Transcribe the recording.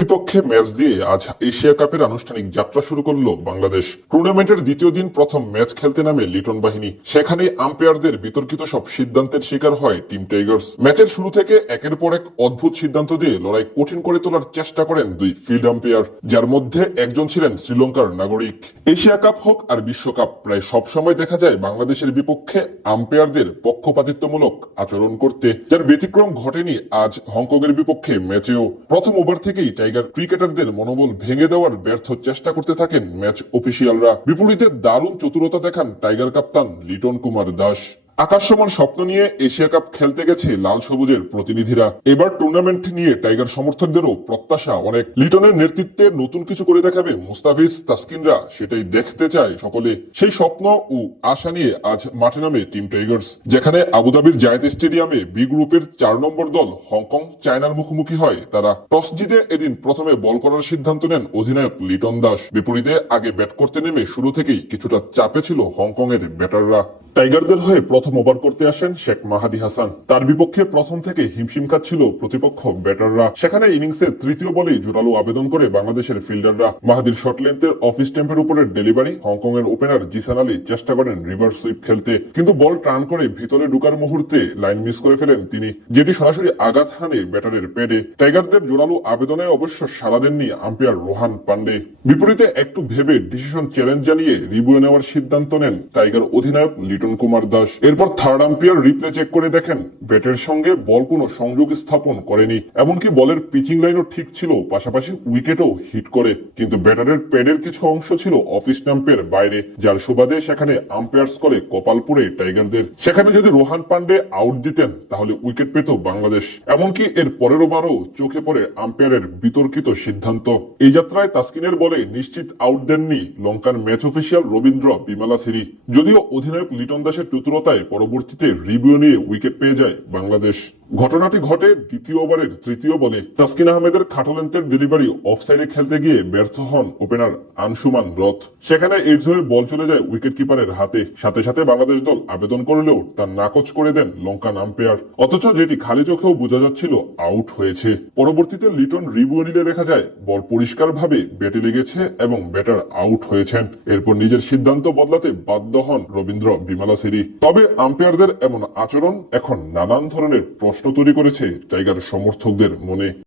বিপক্ষে ম্যাচ দিয়ে আজ এশিয়া কাপের আনুষ্ঠানিক যাত্রা শুরু করলো বাংলাদেশ। টুর্নামেন্টের দ্বিতীয় দিন প্রথম ম্যাচ খেলতে নামে লিটন বাহিনী। সেখানে আম্পায়ারদের বিতর্কিত সব সিদ্ধান্তের শিকার হয় টিম টাইগার্স। ম্যাচের শুরু থেকে একের পর এক অদ্ভুত সিদ্ধান্ত দিয়ে লড়াই কঠিন করে তোলার চেষ্টা করেন দুই ফিল্ড আম্পায়ার, যার মধ্যে একজন ছিলেন শ্রীলঙ্কার নাগরিক। এশিয়া কাপ হোক আর বিশ্বকাপ, প্রায় সবসময় দেখা যায় বাংলাদেশের বিপক্ষে আম্পায়ারদের পক্ষপাতিত্বমূলক আচরণ করতে, যার ব্যতিক্রম ঘটেনি আজ হংকং এর বিপক্ষে ম্যাচেও। প্রথম ওভার থেকেই টাইগার ক্রিকেটারদের মনোবল ভেঙে দেওয়ার ব্যর্থ চেষ্টা করতে থাকেন ম্যাচ অফিসিয়ালরা। বিপরীতে দারুণ চতুরতা দেখান টাইগার কাপ্তান লিটন কুমার দাস। আকাশ সমান স্বপ্ন নিয়ে এশিয়া কাপ খেলতে গেছে লাল সবুজের প্রতিনিধিরা। এবার টুর্নামেন্ট নিয়ে টাইগার সমর্থকদেরও প্রত্যাশা অনেক। লিটনের নেতৃত্বে নতুন কিছু করে দেখাবে মুস্তাফিজ তাসকিনরা, সেটাই দেখতে চায় সকলে। সেই স্বপ্ন ও আশা নিয়ে আজ মাঠে নামে টিম টাইগার্স, যেখানে আবুধাবির জায়েদ স্টেডিয়ামে বি গ্রুপের 4 নম্বর দল হংকং চায়নার মুখোমুখি হয়। তারা টস জিতে এদিন প্রথমে বল করার সিদ্ধান্ত নেন অধিনায়ক লিটন দাস। বিপরীতে আগে ব্যাট করতে নেমে শুরু থেকেই কিছুটা চাপে ছিল হংকং এর ব্যাটাররা। টাইগারদের হয়ে প্রথম ওভার করতে আসেন শেখ মাহাদি হাসান। তার বিপক্ষে প্রথম থেকে হিমশিম খাচ্ছিল প্রতিপক্ষ ব্যাটাররা। সেখানে ইনিংসের তৃতীয় বলেই জোরালো আবেদন করে বাংলাদেশের ফিল্ডাররা। মাহাদির শর্ট লেন্থের অফ স্ট্যাম্পের উপরে ডেলিভারি। হংকং এর ওপেনার জিসান আলী চেষ্টা করেন রিভার্স সুইপ খেলতে, কিন্তু বল টার্ন করে ভিতরে ঢুকার মুহূর্তে লাইন মিস করে ফেলেন তিনি, যেটি সরাসরি আঘাত হানে ব্যাটারের প্যাডে। টাইগারদের জোরালো আবেদনে অবশ্য সাড়া দেননি আম্পায়ার রোহান পান্ডে। বিপরীতে একটু ভেবে ডিসিশন চ্যালেঞ্জ জানিয়ে রিভিউ নেওয়ার সিদ্ধান্ত নেন টাইগার অধিনায়ক লিটন কুমার দাস। এরপর থার্ড আম্পায়ার রিপ্লে চেক করে দেখেন ব্যাটের সঙ্গে বল কোনো সংযোগ স্থাপন করেনি, এমনকি বলের পিচিং লাইনও ঠিক ছিল, পাশাপাশি উইকেটও হিট করে। কিন্তু ব্যাটারের প্যাডের কিছু অংশ ছিল অফ স্ট্যাম্পের বাইরে, যার সুবাদে সেখানে আম্পায়ার্স করে কপাল পুড়ে টাইগারদের। সেখানে যদি রোহান পান্ডে আউট দিতেন তাহলে উইকেট পেত বাংলাদেশ। এমনকি এর পরের ওভারও চোখে পড়ে আম্পায়ারের বিতর্কিত সিদ্ধান্ত। এই যাত্রায় তাসকিনের বলে নিশ্চিত আউট দেননি লঙ্কান ম্যাচ অফিসিয়াল রবীন্দ্র বিমালাসিরি। যদিও অধিনায়ক লিটন দাসের চতুরতায় পরবর্তীতে রিভিউ নিয়ে উইকেট পেয়ে যায় বাংলাদেশ। ঘটনাটি ঘটে দ্বিতীয় ওভারের তৃতীয় বলে। তাসকিন আহমেদের খাটো লেন্থের ডেলিভারি অফসাইডে খেলতে গিয়ে ব্যর্থ হন ওপেনার আনসুমান রথ। সেখানে এজ হয়ে বল চলে যায় উইকেট কিপারের হাতে। সাথে সাথে বাংলাদেশ দল আবেদন করলেও তা নাকচ করে দেন লঙ্কান আম্পায়ার, অথচ যেটি খালি চোখেও বোঝা যাচ্ছিল আউট হয়েছে। পরবর্তীতে লিটন রিভিউ নিলে দেখা যায় বল পরিষ্কারভাবে ব্যাটে লেগেছে এবং ব্যাটার আউট হয়েছেন। এরপর নিজের সিদ্ধান্ত বদলাতে বাধ্য হন রবীন্দ্র বিমালাসিরি। তবে আম্পায়ারদের এমন আচরণ এখন নানান ধরনের প্রশ্ন তৈরি করেছে টাইগার সমর্থকদের মনে।